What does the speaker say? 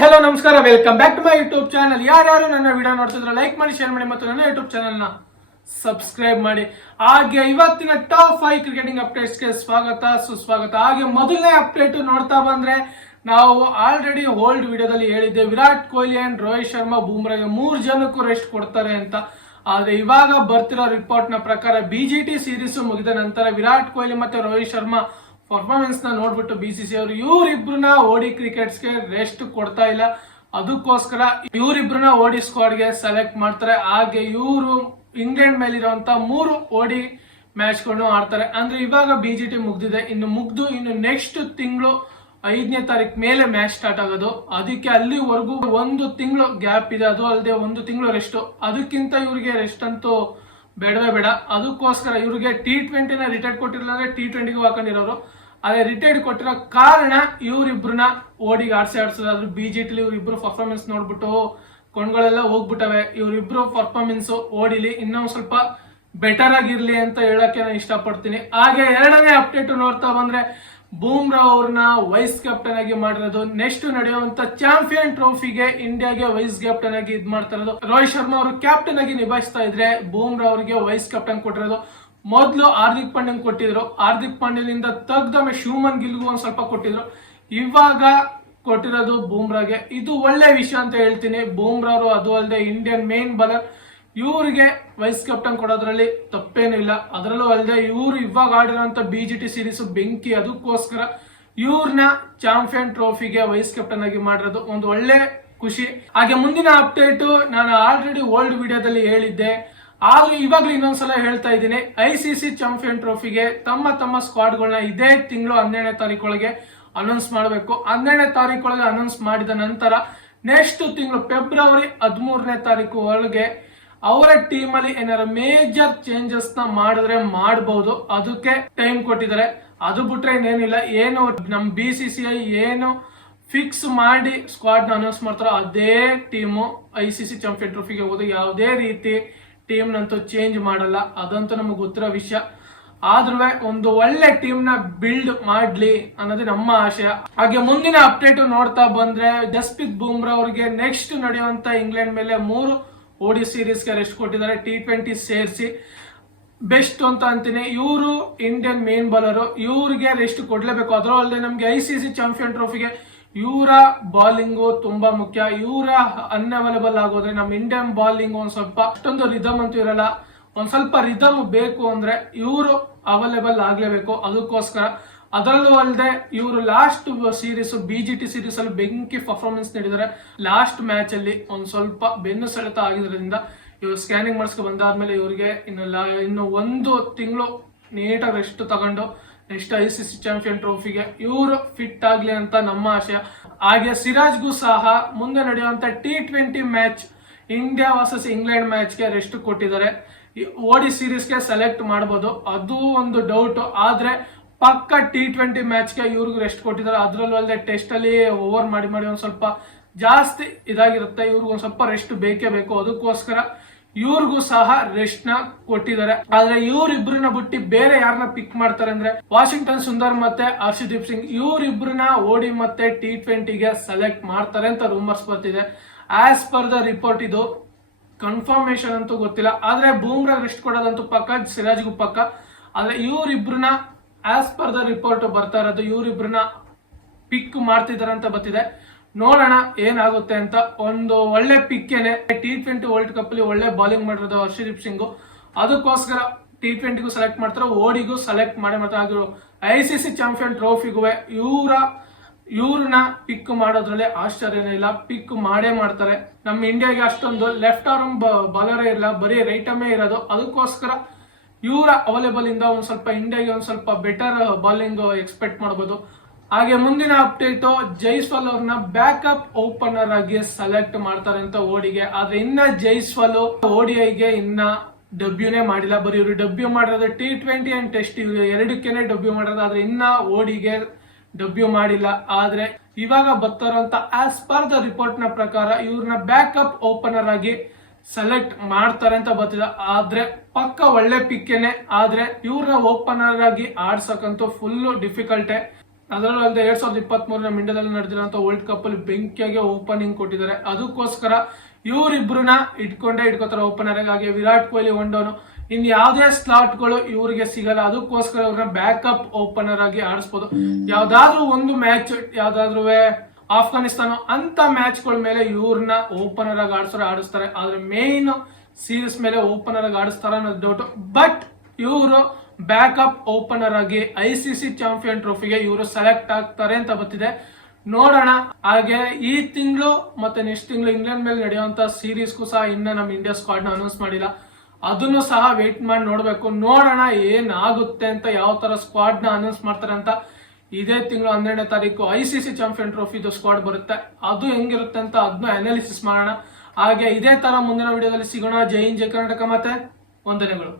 Hello ನಮಸ್ಕಾರ, welcome back to my YouTube channel. ಯಾರ್ಯಾರು ನನ್ನ ವಿಡಿಯೋ ನೋಡ್ತಿದ್ರೆ ಲೈಕ್ ಮಾಡಿ, ಶೇರ್ ಮಾಡಿ ಮತ್ತು ನನ್ನ ಯೂಟ್ಯೂಬ್ ಚಾನಲ್ನ ಸಬ್ಸ್ಕ್ರೈಬ್ ಮಾಡಿ. ಹಾಗೆ ಇವತ್ತಿನ ಟಾಪ್ 5 ಕ್ರಿಕೆಟಿಂಗ್ ಅಪ್ಡೇಟ್ಸ್ಗೆ ಸ್ವಾಗತ ಸುಸ್ವಾಗತ. ಹಾಗೆ ಮೊದಲನೇ ಅಪ್ಡೇಟ್ ನೋಡ್ತಾ ಬಂದ್ರೆ, ನಾವು ಆಲ್ರೆಡಿ ಓಲ್ಡ್ ವಿಡಿಯೋದಲ್ಲಿ ಹೇಳಿದ್ದೆ ವಿರಾಟ್ ಕೊಹ್ಲಿ ಅಂಡ್ ರೋಹಿತ್ ಶರ್ಮಾ ಬೂಮ್ರಾಗೆ 3 ಜನಕ್ಕೂ ರೆಸ್ಟ್ ಕೊಡ್ತಾರೆ ಅಂತ. ಆದ್ರೆ ಇವಾಗ ಬರ್ತಿರೋ ರಿಪೋರ್ಟ್ ನ ಪ್ರಕಾರ BGT ಸೀರೀಸ್ ಮುಗಿದ ನಂತರ ವಿರಾಟ್ ಕೊಹ್ಲಿ ಮತ್ತೆ ರೋಹಿತ್ ಶರ್ಮಾ ಪರ್ಫಾರ್ಮೆನ್ಸ್ ನ ನೋಡ್ಬಿಟ್ಟು BCCI ಅವರು ಇವರಿಬ್ರನ್ನ ಓಡಿ ಕ್ರಿಕೆಟ್ಸ್ಗೆ ರೆಸ್ಟ್ ಕೊಡ್ತಾ ಇಲ್ಲ. ಅದಕ್ಕೋಸ್ಕರ ಇವರಿಬ್ರನ್ನ ಓಡಿ ಸ್ಕ್ವಾಡ್ಗೆ ಸೆಲೆಕ್ಟ್ ಮಾಡ್ತಾರೆ. ಹಾಗೆ ಇವರು ಇಂಗ್ಲೆಂಡ್ ಮೇಲಿರುವಂತ 3 ಓಡಿ ಮ್ಯಾಚ್ ಗಳನ್ನು ಆಡ್ತಾರೆ. ಅಂದ್ರೆ ಇವಾಗ BGT ಮುಗ್ದಿದೆ, ಇನ್ನು ನೆಕ್ಸ್ಟ್ ತಿಂಗಳು 5ನೇ ತಾರೀಕು ಮೇಲೆ ಮ್ಯಾಚ್ ಸ್ಟಾರ್ಟ್ ಆಗೋದು. ಅದಕ್ಕೆ ಅಲ್ಲಿವರೆಗೂ 1 ತಿಂಗಳು ಗ್ಯಾಪ್ ಇದೆ. ಅದು ಅಲ್ಲದೆ 1 ತಿಂಗಳು ರೆಸ್ಟ್. ಅದಕ್ಕಿಂತ ಇವ್ರಿಗೆ ರೆಸ್ಟ್ ಅಂತೂ ಬೇಡವೇ ಬೇಡ. ಅದಕ್ಕೋಸ್ಕರ ಇವ್ರಿಗೆ T20ನ ರಿಟೈರ್ಡ್ ಕೊಟ್ಟಿರಲಿಲ್ಲ ಅಂದ್ರೆ T20ಗೂ ಹಾಕೊಂಡಿರೋರು. ಅದೇ ರಿಟೈರ್ಡ್ ಕೊಟ್ಟಿರೋ ಕಾರಣ ಇವರಿಬ್ರನ್ನ ಓಡಿಗೆ ಆಡ್ಸೋದಾದ್ರು. BGT ಇವರಿಬ್ರು ಪರ್ಫಾರ್ಮೆನ್ಸ್ ನೋಡ್ಬಿಟ್ಟು ಕೊಂಡ್ಗಳೆಲ್ಲ ಹೋಗ್ಬಿಟ್ಟವೆ. ಇವರಿಬ್ರು ಪರ್ಫಾರ್ಮೆನ್ಸ್ ಓಡಿಲಿ ಇನ್ನೊಂದು ಸ್ವಲ್ಪ ಬೆಟರ್ ಆಗಿರ್ಲಿ ಅಂತ ಹೇಳಕ್ಕೆ ನಾನು ಇಷ್ಟಪಡ್ತೀನಿ. ಹಾಗೆ ಎರಡನೇ ಅಪ್ಡೇಟ್ ನೋಡ್ತಾ ಬಂದ್ರೆ, ಬೂಮ್ರಾ ಅವ್ರನ್ನ ವೈಸ್ ಕ್ಯಾಪ್ಟನ್ ಆಗಿ ಮಾಡಿರೋದು. ನೆಕ್ಸ್ಟ್ ನಡೆಯುವಂತ ಚಾಂಪಿಯನ್ ಟ್ರೋಫಿಗೆ ಇಂಡಿಯಾಗೆ ವೈಸ್ ಕ್ಯಾಪ್ಟನ್ ಆಗಿ ಮಾಡ್ತಾ ಇರೋದು. ರೋಹಿತ್ ಶರ್ಮಾ ಅವರು ಕ್ಯಾಪ್ಟನ್ ಆಗಿ ನಿಭಾಯಿಸ್ತಾ ಇದ್ರೆ, ಬೂಮ್ರಾ ಅವರಿಗೆ ವೈಸ್ ಕ್ಯಾಪ್ಟನ್ ಕೊಟ್ಟಿರೋದು. ಮೊದಲು ಹಾರ್ದಿಕ್ ಪಾಂಡ್ಯನ್ ಕೊಟ್ಟಿದ್ರು. ಹಾರ್ದಿಕ್ ಪಾಂಡ್ಯನಿಂದ ತೆಗ್ದೊಮ್ಮೆ ಶುಭ್ಮನ್ ಗಿಲ್ಗೂ ಒಂದ್ ಸ್ವಲ್ಪ ಕೊಟ್ಟಿದ್ರು. ಇವಾಗ ಕೊಟ್ಟಿರೋದು ಬೂಮ್ರಾಗೆ. ಇದು ಒಳ್ಳೆ ವಿಷಯ ಅಂತ ಹೇಳ್ತೀನಿ. ಬೂಮ್ರಾ ಅವರು ಅದು ಅಲ್ಲದೆ ಇಂಡಿಯನ್ ಮೇನ್ ಬೌಲರ್, ಇವ್ರಿಗೆ ವೈಸ್ ಕ್ಯಾಪ್ಟನ್ ಕೊಡೋದ್ರಲ್ಲಿ ತಪ್ಪೇನು ಇಲ್ಲ. ಅದರಲ್ಲೂ ಅಲ್ಲದೆ ಇವ್ರು ಇವಾಗ ಆಡಿರೋಂತ BGT ಸೀರೀಸ್ ಬೆಂಕಿ. ಅದಕ್ಕೋಸ್ಕರ ಇವ್ರನ್ನ ಚಾಂಪಿಯನ್ ಟ್ರೋಫಿಗೆ ವೈಸ್ ಕ್ಯಾಪ್ಟನ್ ಆಗಿ ಮಾಡಿರೋದು ಒಂದು ಒಳ್ಳೆ ಖುಷಿ. ಹಾಗೆ ಮುಂದಿನ ಅಪ್ಡೇಟ್ ನಾನು ಆಲ್ರೆಡಿ ಓಲ್ಡ್ ವಿಡಿಯೋದಲ್ಲಿ ಹೇಳಿದ್ದೆ, ಆದ್ರೆ ಇವಾಗ್ಲೂ ಇನ್ನೊಂದ್ಸಲ ಹೇಳ್ತಾ ಇದ್ದೀನಿ. ICC ಚಾಂಪಿಯನ್ ಟ್ರೋಫಿಗೆ ತಮ್ಮ ಸ್ಕ್ವಾಡ್ಗಳನ್ನ ಇದೇ ತಿಂಗಳು 12ನೇ ತಾರೀಕೊಳಗೆ ಅನೌನ್ಸ್ ಮಾಡಬೇಕು. 12ನೇ ತಾರೀಕೊಳಗೆ ಅನೌನ್ಸ್ ಮಾಡಿದ ನಂತರ ನೆಕ್ಸ್ಟ್ ತಿಂಗಳು ಫೆಬ್ರವರಿ 13ನೇ ತಾರೀಕು ಒಳಗೆ ಅವರ ಟೀಮ್ ಅಲ್ಲಿ ಏನಾರ ಮೇಜರ್ ಚೇಂಜಸ್ ನ ಮಾಡಿದ್ರೆ ಮಾಡಬಹುದು. ಅದಕ್ಕೆ ಟೈಮ್ ಕೊಟ್ಟಿದ್ದಾರೆ. ಅದು ಬಿಟ್ರೆ ಇನ್ನೇನಿಲ್ಲ. ಏನು ನಮ್ BCCI ಏನು ಫಿಕ್ಸ್ ಮಾಡಿ ಸ್ಕ್ವಾಡ್ ನ ಅನೌನ್ಸ್ ಮಾಡ್ತಾರೋ ಅದೇ ಟೀಮು ICC ಚಾಂಪಿಯನ್ ಟ್ರೋಫಿಗೆ ಹೋಗೋದು. ಯಾವುದೇ ರೀತಿ ಟೀಮ್ ನಂತೂ ಚೇಂಜ್ ಮಾಡಲ್ಲ. ಅದಂತೂ ನಮಗೆ ಗೊತ್ತಿರೋ ವಿಷಯ. ಆದ್ರೂ ಒಂದು ಒಳ್ಳೆ ಟೀಮ್ ನ ಬಿಲ್ಡ್ ಮಾಡ್ಲಿ ಅನ್ನೋದು ನಮ್ಮ ಆಶಯ. ಹಾಗೆ ಮುಂದಿನ ಅಪ್ಡೇಟ್ ನೋಡ್ತಾ ಬಂದ್ರೆ, ಜಸ್ಪ್ರೀತ್ ಬೂಮ್ರಾ ಅವರಿಗೆ ನೆಕ್ಸ್ಟ್ ನಡೆಯುವಂತ ಇಂಗ್ಲೆಂಡ್ ಮೇಲೆ 3 ಓಡಿ ಸೀರೀಸ್ಗೆ ರೆಸ್ಟ್ ಕೊಟ್ಟಿದ್ದಾರೆ. T20 ಸೇರಿಸಿ ಬೆಸ್ಟ್ ಅಂತ ಅಂತೀನಿ. ಇವರು ಇಂಡಿಯನ್ ಮೇನ್ ಬೌಲರ್, ಇವ್ರಿಗೆ ರೆಸ್ಟ್ ಕೊಡ್ಲೇಬೇಕು. ಅದರಲ್ಲದೆ ನಮ್ಗೆ ICC ಚಾಂಪಿಯನ್ ಟ್ರೋಫಿಗೆ ಇವರ ಬಾಲಿಂಗು ತುಂಬಾ ಮುಖ್ಯ. ಇವರ ಅನ್ಅವೈಲಬಲ್ ಆಗೋದ್ರೆ ನಮ್ಮ ಇಂಡಿಯನ್ ಬಾಲಿಂಗ್ ಒಂದ್ ಸ್ವಲ್ಪ ಅಷ್ಟೊಂದು ರಿದಮ್ ಅಂತೂ ಇರಲ್ಲ. ಒಂದ್ ಸ್ವಲ್ಪ ರಿದಮ್ ಬೇಕು ಅಂದ್ರೆ ಇವರು ಅವೈಲೇಬಲ್ ಆಗ್ಲೇಬೇಕು. ಅದಕ್ಕೋಸ್ಕರ ಅದರಲ್ಲೂ ಅಲ್ಲದೆ ಇವರು ಲಾಸ್ಟ್ ಸೀರೀಸ್ BGT ಸೀರೀಸ್ ಅಲ್ಲಿ ಬೆಂಕಿ ಪರ್ಫಾರ್ಮೆನ್ಸ್ ನೀಡಿದ್ದಾರೆ. ಲಾಸ್ಟ್ ಮ್ಯಾಚ್ ಅಲ್ಲಿ ಒಂದ್ ಸ್ವಲ್ಪ ಬೆನ್ನು ಸೆಳೆತ ಆಗಿರೋದ್ರಿಂದ ಇವರು ಸ್ಕ್ಯಾನಿಂಗ್ ಮಾಡಿಸ್ಕೊ ಬಂದಾದ್ಮೇಲೆ ಇವರಿಗೆ ಇನ್ನು 1 ತಿಂಗಳು ನೀಟಾಗಿ ರೆಸ್ಟ್ ತಗೊಂಡು ನೆಕ್ಸ್ಟ್ ICC ಚಾಂಪಿಯನ್ ಟ್ರೋಫಿಗೆ ಇವರು ಫಿಟ್ ಆಗ್ಲಿ ಅಂತ ನಮ್ಮ ಆಶಯ. ಹಾಗೆ ಸಿರಾಜ್ಗೂ ಸಹ ಮುಂದೆ ನಡೆಯುವಂತ T20 match India versus England ಮ್ಯಾಚ್ಗೆ ರೆಸ್ಟ್ ಕೊಟ್ಟಿದ್ದಾರೆ. ಓಡಿ ಸೀರೀಸ್ಗೆ ಸೆಲೆಕ್ಟ್ ಮಾಡಬಹುದು, ಅದು ಒಂದು ಡೌಟ್. ಆದ್ರೆ ಪಕ್ಕ T20 ಮ್ಯಾಚ್ಗೆ ಇವ್ರಿಗೂ ರೆಸ್ಟ್ ಕೊಟ್ಟಿದ್ದಾರೆ. ಅದ್ರಲ್ಲೂ ಅಲ್ಲದೆ ಟೆಸ್ಟ್ ಅಲ್ಲಿ ಓವರ್ ಮಾಡಿ ಒಂದ್ ಸ್ವಲ್ಪ ಜಾಸ್ತಿ ಇದಾಗಿರುತ್ತೆ. ಇವ್ರಿಗೂ ಒಂದ್ ಸ್ವಲ್ಪ ರೆಸ್ಟ್ ಬೇಕೇ ಬೇಕು. ಅದಕ್ಕೋಸ್ಕರ ಇವ್ರಿಗೂ ಸಹ ರೆಸ್ಟ್ ನ ಕೊಟ್ಟಿದ್ದಾರೆ. ಆದ್ರೆ ಇವ್ರಿಬ್ರನ್ನ ಬಿಟ್ಟು ಬೇರೆ ಯಾರನ್ನ ಪಿಕ್ ಮಾಡ್ತಾರೆ ಅಂದ್ರೆ, ವಾಷಿಂಗ್ಟನ್ ಸುಂದರ್ ಮತ್ತೆ ಹರ್ಷದೀಪ್ ಸಿಂಗ್ ಇವ್ರಿಬ್ರನ್ನ ಓಡಿ ಮತ್ತೆ T20ಗೆ ಸೆಲೆಕ್ಟ್ ಮಾಡ್ತಾರೆ ಅಂತ ರೂಮರ್ಸ್ ಬರ್ತಿದೆ. ಆಸ್ ಪರ್ ದ ರಿಪೋರ್ಟ್ ಇದು ಕನ್ಫರ್ಮೇಶನ್ ಅಂತೂ ಗೊತ್ತಿಲ್ಲ. ಆದ್ರೆ ಬೂಮ್ರಾ ರೆಸ್ಟ್ ಕೊಡೋದಂತೂ ಪಕ್ಕ, ಸಿರಾಜ್ಗೂ ಪಕ್ಕ. ಆದ್ರೆ ಇವ್ರಿಬ್ರನ್ನ ಆಸ್ ಪರ್ ದ ರಿಪೋರ್ಟ್ ಬರ್ತಾ ಇರೋದು ಇವ್ರಿಬ್ರನ್ನ ಪಿಕ್ ಮಾಡ್ತಿದಾರೆ ಅಂತ ಬರ್ತಿದೆ. ನೋಡೋಣ ಏನಾಗುತ್ತೆ ಅಂತ. ಒಂದು ಒಳ್ಳೆ ಪಿಕ್ ಏನೆ. T20 ವರ್ಲ್ಡ್ ಕಪ್ ಅಲ್ಲಿ ಒಳ್ಳೆ ಬಾಲಿಂಗ್ ಮಾಡಿರೋದು ಹರ್ಷದೀಪ್ ಸಿಂಗ್. ಅದಕ್ಕೋಸ್ಕರ T20ಗೂ ಸೆಲೆಕ್ಟ್ ಮಾಡ್ತಾರೆ, ಓಡಿಗೂ ಸೆಲೆಕ್ಟ್ ಮಾಡ್ತಾರೆ. ICC ಚಾಂಪಿಯನ್ ಟ್ರೋಫಿಗೂ ಇವ್ರನ್ನ ಪಿಕ್ ಮಾಡೋದ್ರಲ್ಲಿ ಆಶ್ಚರ್ಯನೇ ಇಲ್ಲ. ಪಿಕ್ ಮಾಡೇ ಮಾಡ್ತಾರೆ. ನಮ್ಮ ಇಂಡಿಯಾಗೆ ಅಷ್ಟೊಂದು ಲೆಫ್ಟ್ ಆರ್ಮ್ ಬಾಲರೇ ಇಲ್ಲ, ಬರೀ ರೈಟ್ ಆರ್ಮೇ ಇರೋದು. ಅದಕ್ಕೋಸ್ಕರ ಇವರ ಅವೈಲೇಬಲ್ ಇಂದ ಒಂದ್ ಸ್ವಲ್ಪ ಇಂಡಿಯಾಗೆ ಒಂದ್ ಸ್ವಲ್ಪ ಬೆಟರ್ ಬಾಲಿಂಗ್ ಎಕ್ಸ್ಪೆಕ್ಟ್ ಮಾಡಬಹುದು. ಹಾಗೆ ಮುಂದಿನ ಅಪ್ಡೇಟ್, ಜೈಸ್ವಾಲ್ ಅವ್ರನ್ನ ಬ್ಯಾಕಪ್ ಓಪನರ್ ಆಗಿ ಸೆಲೆಕ್ಟ್ ಮಾಡ್ತಾರೆ ಅಂತ ಓಡಿಗೆ. ಆದ್ರೆ ಇನ್ನ ಜೈಸ್ವಾಲ್ ODIಗೆ ಇನ್ನ ಡಬ್ಯೂನೇ ಮಾಡಿಲ್ಲ. ಬರೀ ಇವರು ಡಬ್ಯೂ ಮಾಡಿರೋದು T20 ಅಂಡ್ ಟೆಸ್ಟ್ ಎರಡಕ್ಕೇನೆ ಡಬ್ಯೂ ಮಾಡಿರೋದು. ಆದ್ರೆ ಇನ್ನ ಓಡಿಗೆ ಡಬ್ಯೂ ಮಾಡಿಲ್ಲ. ಆದ್ರೆ ಇವಾಗ ಬರ್ತಾರಂತ ಆಸ್ ಪರ್ ದ ರಿಪೋರ್ಟ್ ನ ಪ್ರಕಾರ ಇವ್ರನ್ನ ಬ್ಯಾಕಪ್ ಓಪನರ್ ಆಗಿ ಸೆಲೆಕ್ಟ್ ಮಾಡ್ತಾರೆ ಅಂತ ಬರ್ತಿದೆ. ಆದ್ರೆ ಪಕ್ಕ ಒಳ್ಳೆ ಪಿಕ್ಕೇನೆ. ಆದ್ರೆ ಇವ್ರನ್ನ ಓಪನರ್ ಆಗಿ ಆಡ್ಸಕ್ಕಂತೂ ಫುಲ್ ಡಿಫಿಕಲ್ಟೇ. ಅದರಲ್ಲೂ ಅಲ್ಲದೆ 2023 ಇಂಡಿಯಾದಲ್ಲಿ ನಡೆದಿರುವಂತ ವರ್ಲ್ಡ್ ಕಪ್ ಅಲ್ಲಿ ಬೆಂಕಿಯಾಗಿ ಓಪನಿಂಗ್ ಕೊಟ್ಟಿದ್ದಾರೆ. ಅದಕ್ಕೋಸ್ಕರ ಇವರಿಬ್ರನ್ನ ಇಟ್ಕೋತಾರೆ ಓಪನರ್ ಆಗಿ. ವಿರಾಟ್ ಕೊಹ್ಲಿ ಒಂಡೋನು ಇನ್ ಯಾವುದೇ ಸ್ಲಾಟ್ ಗಳು ಇವ್ರಿಗೆ ಸಿಗಲ್ಲ. ಅದಕ್ಕೋಸ್ಕರ ಇವ್ರನ್ನ ಬ್ಯಾಕಪ್ ಓಪನರ್ ಆಗಿ ಆಡಿಸ್ಬೋದು. ಯಾವ್ದಾದ್ರು ಒಂದು ಮ್ಯಾಚ್, ಯಾವ್ದಾದ್ರು ಆಫ್ಘಾನಿಸ್ತಾನ ಅಂತ ಮ್ಯಾಚ್ ಗಳ ಮೇಲೆ ಇವ್ರನ್ನ ಓಪನರ್ ಆಗಿ ಆಡಿಸ್ತಾರೆ. ಆದ್ರೆ ಮೇನ್ ಸೀರೀಸ್ ಮೇಲೆ ಓಪನರ್ ಆಗಿ ಆಡಿಸ್ತಾರ ಅನ್ನೋದು ಡೌಟ್. ಬಟ್ ಇವರು ಬ್ಯಾಕಪ್ ಓಪನರ್ ಆಗಿ ICC ಚಾಂಪಿಯನ್ ಟ್ರೋಫಿಗೆ ಇವರು ಸೆಲೆಕ್ಟ್ ಆಗ್ತಾರೆ ಅಂತ ಬರ್ತಿದೆ. ನೋಡೋಣ. ಹಾಗೆ ಈ ತಿಂಗಳು ಮತ್ತೆ ನೆಕ್ಸ್ಟ್ ತಿಂಗಳು ಇಂಗ್ಲೆಂಡ್ ಮೇಲೆ ನಡೆಯುವಂತ ಸೀರೀಸ್ಗೂ ಸಹ ಇನ್ನ ನಮ್ಮ ಇಂಡಿಯಾ ಸ್ಕ್ವಾಡ್ ನ ಅನೌನ್ಸ್ ಮಾಡಿಲ್ಲ. ಅದನ್ನು ಸಹ ವೇಟ್ ಮಾಡಿ ನೋಡ್ಬೇಕು. ನೋಡೋಣ ಏನಾಗುತ್ತೆ ಅಂತ, ಯಾವ ತರ ಸ್ಕ್ವಾಡ್ ನ ಅನೌನ್ಸ್ ಮಾಡ್ತಾರೆ ಅಂತ. ಇದೇ ತಿಂಗಳು 12ನೇ ತಾರೀಕು ICC ಚಾಂಪಿಯನ್ ಟ್ರೋಫಿದು ಸ್ಕ್ವಾಡ್ ಬರುತ್ತೆ. ಅದು ಹೆಂಗಿರುತ್ತೆ ಅಂತ ಅದನ್ನ ಅನಾಲಿಸಿಸ್ ಮಾಡೋಣ. ಹಾಗೆ ಇದೇ ತರ ಮುಂದಿನ ವಿಡಿಯೋದಲ್ಲಿ ಸಿಗೋಣ. ಜೈ ಹಿಂದ್, ಜೈ ಕರ್ನಾಟಕ, ಮತ್ತೆ ವಂದನೆಗಳು.